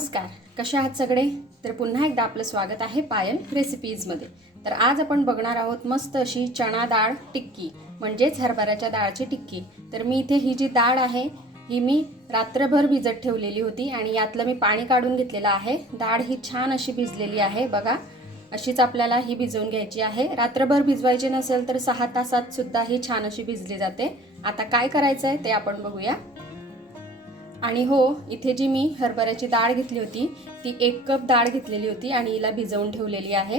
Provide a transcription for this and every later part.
नमस्कार, कशा आहात सगळे? तर पुन्हा एकदा आपलं स्वागत आहे पायल रेसिपीजमध्ये। तर आज आपण बघणार आहोत मस्त अशी चणा डाळ टिक्की म्हणजेच हरभऱ्याच्या डाळची टिक्की। तर मी इथे ही जी डाळ आहे ही मी रात्रभर भिजत ठेवलेली होती आणि यातलं मी पाणी काढून घेतलेलं आहे। डाळ ही छान अशी भिजलेली आहे बघा, अशीच आपल्याला ही भिजवून घ्यायची आहे। रात्रभर भिजवायची नसेल तर 6 तासात सुद्धा ही छान अशी भिजली जाते। आता काय करायचं आहे ते आपण बघूया। आणि हो, इथे जी मी हरभऱ्याची डाळ घेतली होती ती 1 कप डाळ घेतलेली होती आणि हिला भिजवून ठेवलेली आहे।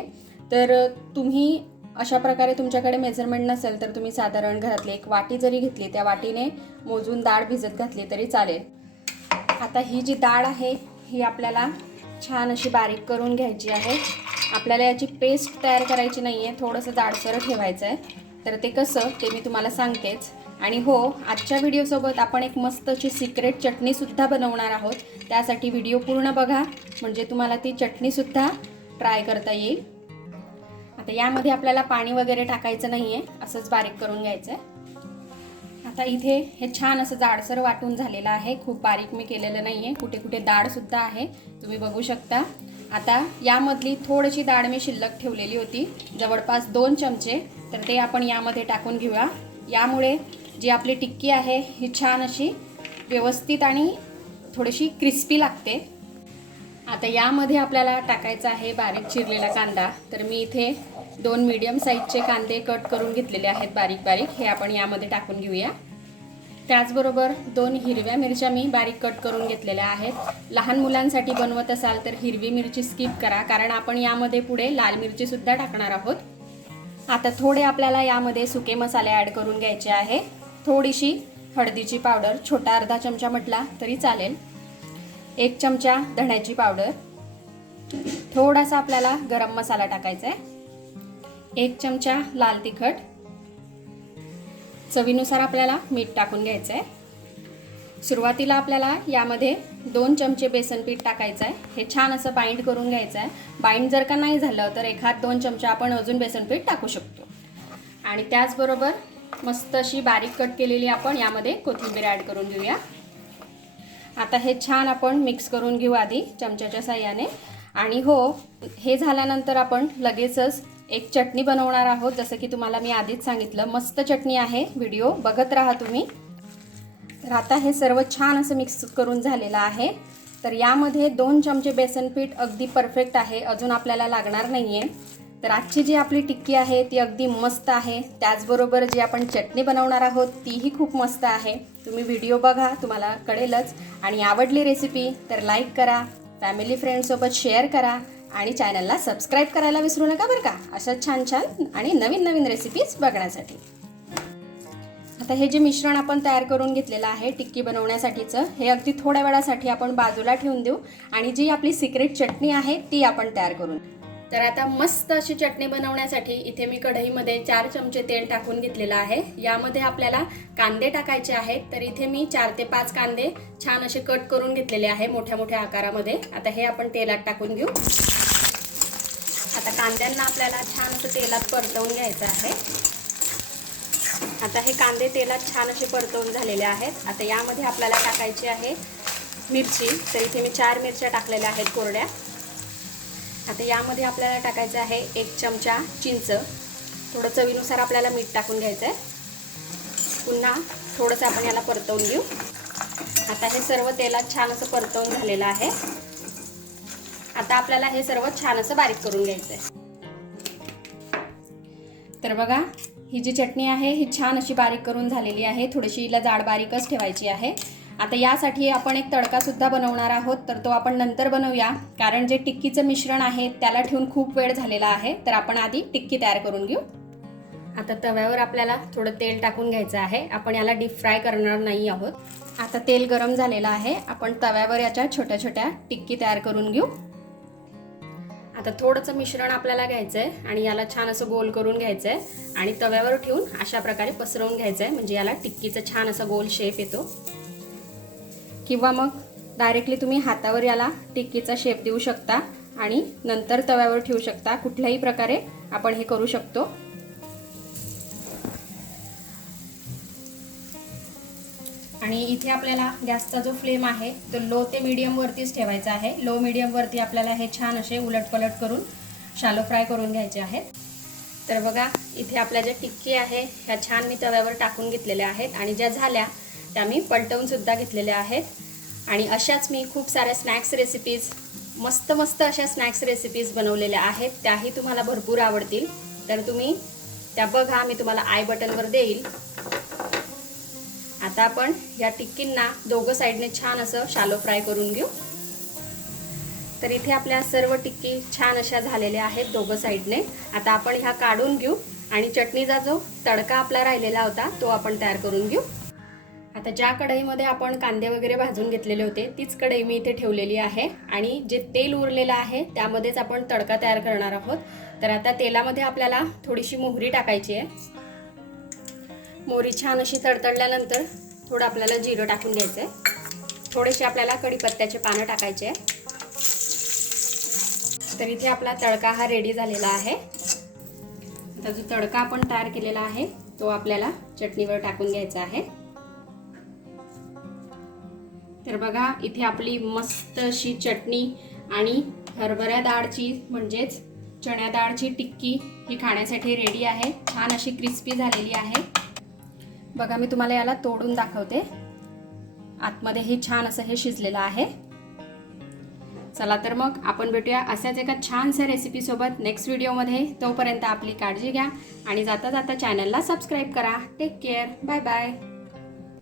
तर तुम्ही अशा प्रकारे तुमच्याकडे मेजरमेंट नसेल तर तुम्ही साधारण घरातली 1 वाटी जरी घेतली त्या वाटीने मोजून डाळ भिजत घातली तरी चालेल। आता ही जी डाळ आहे ही आपल्याला छान अशी बारीक करून घ्यायची आहे। आपल्याला याची पेस्ट तयार करायची नाही आहे, थोडंसं जाडसर ठेवायचं आहे। तर ते कसं ते मी तुम्हाला सांगतेच। आणि हो, आजच्या व्हिडिओसोबत आपण एक मस्त अशी सिक्रेट चटणीसुद्धा बनवणार आहोत। त्यासाठी व्हिडिओ पूर्ण बघा म्हणजे तुम्हाला ती चटणीसुद्धा ट्राय करता येईल। आता यामध्ये आपल्याला पाणी वगैरे टाकायचं नाही आहे, असंच बारीक करून घ्यायचं आहे। आता इथे हे छान असं जाडसर वाटून झालेलं आहे, खूप बारीक मी केलेलं नाही आहे, कुठे कुठे दाढसुद्धा आहे तुम्ही बघू शकता। आता यामधली थोडीशी डाळ मी शिल्लक ठेवलेली होती, जवळपास 2 चमचे, तर ते आपण यामध्ये टाकून घेऊया। यामुळे जी आपली टिक्की आहे ही छान अशी व्यवस्थित आणि थोडीशी क्रिस्पी लागते। आता यामध्ये आपल्याला टाकायचा आहे बारीक चिरलेला कांदा। तर मी इथे 2 मीडियम साईजचे कांदे कट करून घेतलेले आहेत बारीक बारीक, हे आपण यामध्ये टाकून घेऊया। त्याचबरोबर 2 हिरव्या मिरच्या मी बारीक कट करून घेतलेल्या आहेत। लहान मुलांसाठी बनवत असाल तर हिरवी मिरची स्किप करा, कारण आपण यामध्ये पुढे लाल मिरची सुद्धा टाकणार आहोत। आता थोडे आपल्याला यामध्ये सुके मसाले ॲड करून घ्यायचे आहे। थोडीशी हळदीची पावडर, छोटा अर्धा चमचा म्हटला तरी चालेल, 1 चमचा धण्याची पावडर, थोडासा आपल्याला गरम मसाला टाकायचा आहे, 1 चमचा लाल तिखट, चवीनुसार आपल्याला मीठ टाकून घ्यायचं आहे। सुरुवातीला आपल्याला यामध्ये 2 चमचे बेसन पीठ टाकायचं आहे, हे छान असं बाइंड करून घ्यायचं आहे। बाइंड जर का नाही झालं तर 1-2 चमचे आपण अजून बेसन पीठ टाकू शकतो। आणि त्याचबरोबर मस्त अशी बारीक कट केलेली आपण यामध्ये कोथिंबीर ॲड करून घेऊया। आता हे छान आपण मिक्स करून घेऊ आधी चमच्याच्या साहाय्याने। आणि हो, हे झाल्यानंतर आपण लगेचच एक चटणी बनवणार आहोत, जसं की तुम्हाला मी आधीच सांगितलं मस्त चटणी आहे, व्हिडिओ बघत राहा तुम्ही। तर आता हे सर्व छान असं मिक्स करून झालेलं आहे। तर यामध्ये 2 चमचे बेसन पीठ अगदी परफेक्ट आहे, अजून आपल्याला लागणार नाही आहे। तर आजची जी आपली टिक्की आहे ती अगदी मस्त आहे, त्याचबरोबर जी आपण चटणी बनवणार आहोत तीही खूप मस्त आहे। तुम्ही व्हिडिओ बघा, तुम्हाला कळेलच। आणि आवडली रेसिपी तर लाईक करा, फॅमिली फ्रेंड्ससोबत शेअर करा आणि चॅनलला सबस्क्राईब करायला विसरू नका बरं का, अशा छान छान आणि नवीन नवीन रेसिपीज बघण्यासाठी। आता हे जे मिश्रण आपण तयार करून घेतलेलं आहे टिक्की बनवण्यासाठीचं, हे अगदी थोड्या वेळासाठी आपण बाजूला ठेवून देऊ आणि जी आपली सिक्रेट चटणी आहे ती आपण तयार करून। तर आता मस्त अशी चटणी बनवण्यासाठी इथे मी कढईमध्ये 4 चमचे तेल टाकून घेतलेलं आहे। यामध्ये आपल्याला कांदे टाकायचे आहेत। तर इथे मी 4 ते 5 कांदे छान असे कट करून घेतलेले आहे मोठ्या मोठ्या आकारामध्ये। आता हे आपण तेलात टाकून घेऊ। आता कांद्यांना आपल्याला छान असं तेलात परतवून घ्यायचं आहे। आता हे कांदे तेलात छान असे परतवून झालेले आहेत। आता यामध्ये आपल्याला टाकायची आहे मिरची। तर इथे मी 4 मिरच्या टाकलेल्या आहेत कोरड्या। आता यामध्ये आपल्याला टाकायचं आहे 1 चमचा चिंच, थोडं चवीनुसार आपल्याला मीठ टाकून घ्यायचं आहे। पुन्हा थोडंसं आपण याला परतवून घेऊ। आता हे सर्व तेलात छान असं परतवून झालेलं आहे। आता आपल्याला हे सर्व छान असं बारीक करून घ्यायचं आहे। तर बघा, ही जी चटणी आहे ही छान अशी बारीक करून झालेली आहे, थोडीशी हिला जाड बारीकच ठेवायची आहे। आता यासाठी आपण एक तडका सुद्धा बनवणार आहोत, तर तो आपण नंतर बनवूया, कारण जे टिक्कीचं मिश्रण आहे त्याला ठेवून खूप वेळ झालेला आहे। तर आपण आधी टिक्की तयार करून घेऊ। आता तव्यावर आपल्याला थोडं तेल टाकून घ्यायचं आहे, आपण याला डीप फ्राय करणार नाही आहोत। आता तेल गरम झालेलं आहे, आपण तव्यावर याच्या छोट्या छोट्या टिक्की तयार करून घेऊ। आता थोडंसं मिश्रण आपल्याला घ्यायचं आहे आणि याला छान असं गोल करून घ्यायचं आहे आणि तव्यावर ठेवून अशा प्रकारे पसरवून घ्यायचं आहे, म्हणजे याला टिक्कीचा छान असा गोल शेप येतो। किंवा मग डायरेक्टली तुम्ही हातावर याला टिक्कीचा शेप देऊ शकता आणि नंतर तव्यावर ठेवू शकता, कुठल्याही प्रकारे आपण हे करू शकतो। आणि इथे आपल्याला गॅसचा जो फ्लेम आहे तो लो ते मीडियमवरतीच ठेवायचा आहे. लो मीडियमवरती आपल्याला हे छान असे उलटपलट करून शालो फ्राय करून घ्यायचे आहेत. तर बघा इथे आपल्या ज्या टिक्की आहे ह्या छान मी तव्यावर टाकून घेतलेल्या आहेत आणि ज्या झाल्या त्या मी पलटवून सुद्धा घेतलेल्या आहेत. आणि अशाच मी खूप साऱ्या स्नॅक्स रेसिपीज मस्त मस्त अशा स्नॅक्स रेसिपीज बनवलेल्या आहेत, त्याही तुम्हाला भरपूर आवडतील. तर तुम्ही त्या बघा, मी तुम्हाला आय बटनवर देईल. आता आपण या टिक्कींना दोघं साईडने छान असं शालो फ्राय करून घेऊ. तर इथे आपल्या सर्व टिक्की छान अशा झालेल्या आहेत दोघं साईडने. आता आपण ह्या काढून घेऊ आणि चटणीचा जो तडका आपला राहिलेला होता तो आपण तयार करून घेऊ. आता ज्या कढईमध्ये आपण कांदे वगैरे भाजून घेतलेले होते तीच कढई मी इथे ठेवलेली आहे आणि जे तेल उरलेलं आहे त्यामध्येच आपण तडका तयार करणार आहोत. तर आता तेलामध्ये आपल्याला थोडीशी मोहरी टाकायची आहे. मोहरी छान अशी तडतडल्यानंतर थोडं आपल्याला जिरं टाकून घ्यायचं आहे. थोडेसे आपल्याला कढीपत्त्याचे पानं टाकायचे आहे. तर इथे आपला तडका हा रेडी झालेला आहे. आता जो तडका आपण तयार केलेला आहे तो आपल्याला चटणीवर टाकून घ्यायचा आहे. तर बघा इथे आपली मस्त अशी चटणी आणि हरभरा डाळची म्हणजेच चण्या डाळची टिक्की ही खाण्यासाठी रेडी आहे. छान अशी क्रिस्पी झालेली आहे. बघा मी तुम्हाला याला तोडून दाखवते. आतमध्ये हे छान असं हे शिजलेलं आहे. चला तर मग आपण भेटूया अशाच एका छानशा रेसिपी सोबत नेक्स्ट व्हिडिओमध्ये. तोपर्यंत आपली काळजी घ्या आणि जाता जाता चॅनलला सबस्क्राईब करा. Take care. Bye bye.